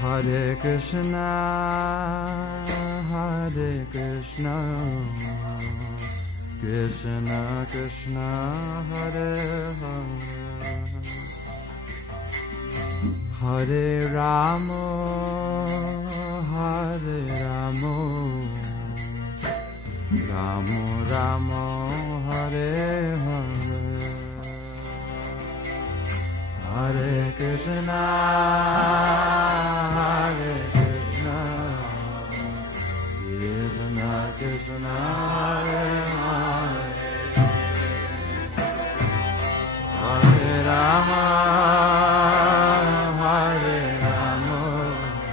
Hare Krishna, Hare Krishna, Krishna Krishna, Hare Hare, Hare Rama, Hare Rama, Rama Rama, Hare Hare, Hare Krishna, Hare Krishna, Krishna Krishna, Hare Hare, Hare Rama, Hare Rama,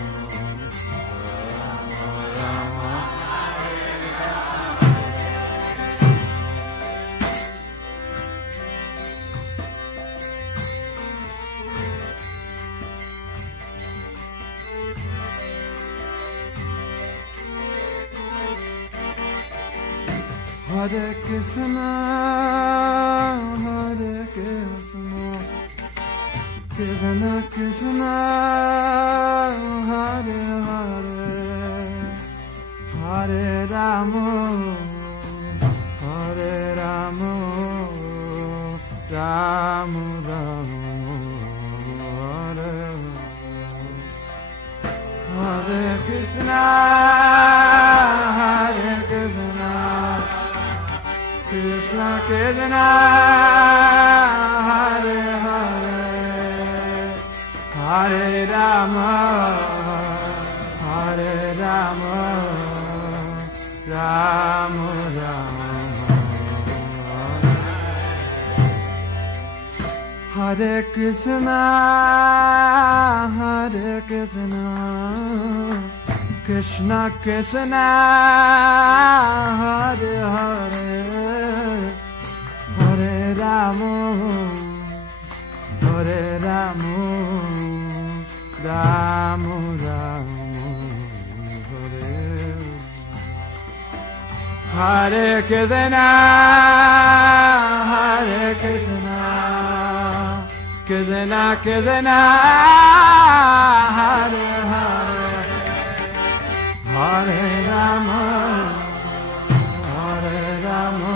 Rama Rama, Hare Krishna, Hare Krishna, Krishna Krishna, Hare Hare, Hare Rama, Hare Rama, Rama Rama, Hare Hare, Hare Krishna, Hare Krishna, Krishna Krishna, Hare Hare, Hare Rama, Hare Rama, Rama Rama, Hare Krishna, Hare Krishna, Krishna Krishna, Hare Hare, Hare Rama, Hare Rama, Rama Rama, Hare Hare Krishna, Hare Krishna, Krishna Krishna, Hare Hare, Hare Rama, Hare Rama,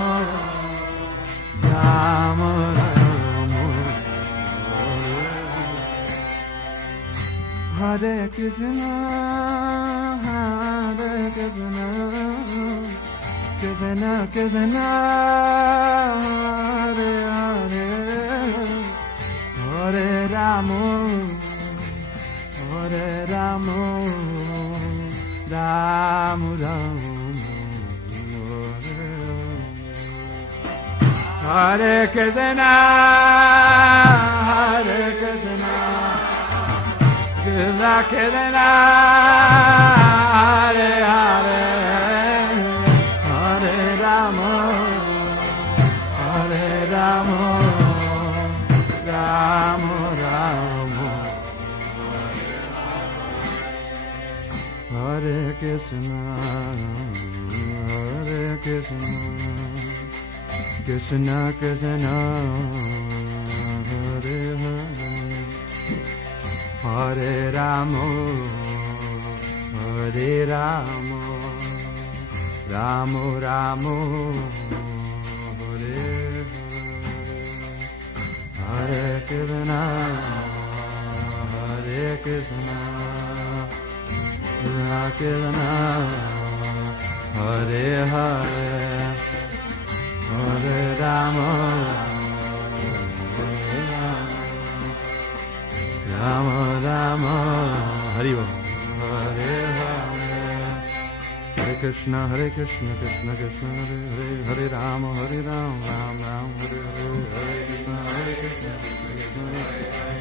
Rama Rama, Hare Krishna, Hare Krishna, Krishna Krishna, Hare Hare, Hare Rama, Hare Rama, Rama Rama, Hare Krishna, Hare Krishna, Krishna Krishna, Hare Hare, Hare Rama, Hare Rama, Rama Rama, Hare Krishna, Hare Krishna, Krishna Krishna, Hare Hare, Hare Rama, Hare Rama, Rama Rama, Hare Hare, Hare Krishna, Hare Krishna, Krishna Krishna, Hare Hare, Hare Rama, Rama Rama, Hari Bol, Hare Hare, Hare Krishna, Krishna Krishna, Hare Hare, Hare Rama, Ram Ram, Hare Hare, Hare Krishna, Krishna Krishna,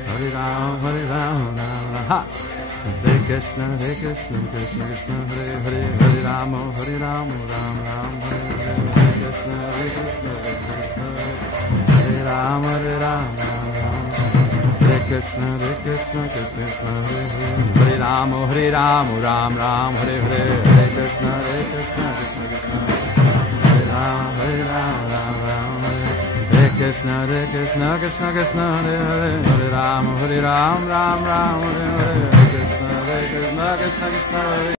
Hare Rama, Ram Ram, Hare Krishna, Krishna Krishna, Hare Hare, Hare Rama, Ram Ram, Hare Hare, Hare Krishna, Krishna Krishna, Hare Rama, Ram Ram, Hare Krishna, Krishna Krishna, Hare Hare, Hare Rama, Ram Ram, Hare Hare, Hare Krishna, Krishna Krishna, Hare Rama, Ram Ram, Hare Krishna, Krishna Krishna, Hare Hare, Hare Rama, Ram Ram, Hare Hare, Hare Krishna, Krishna Krishna Hare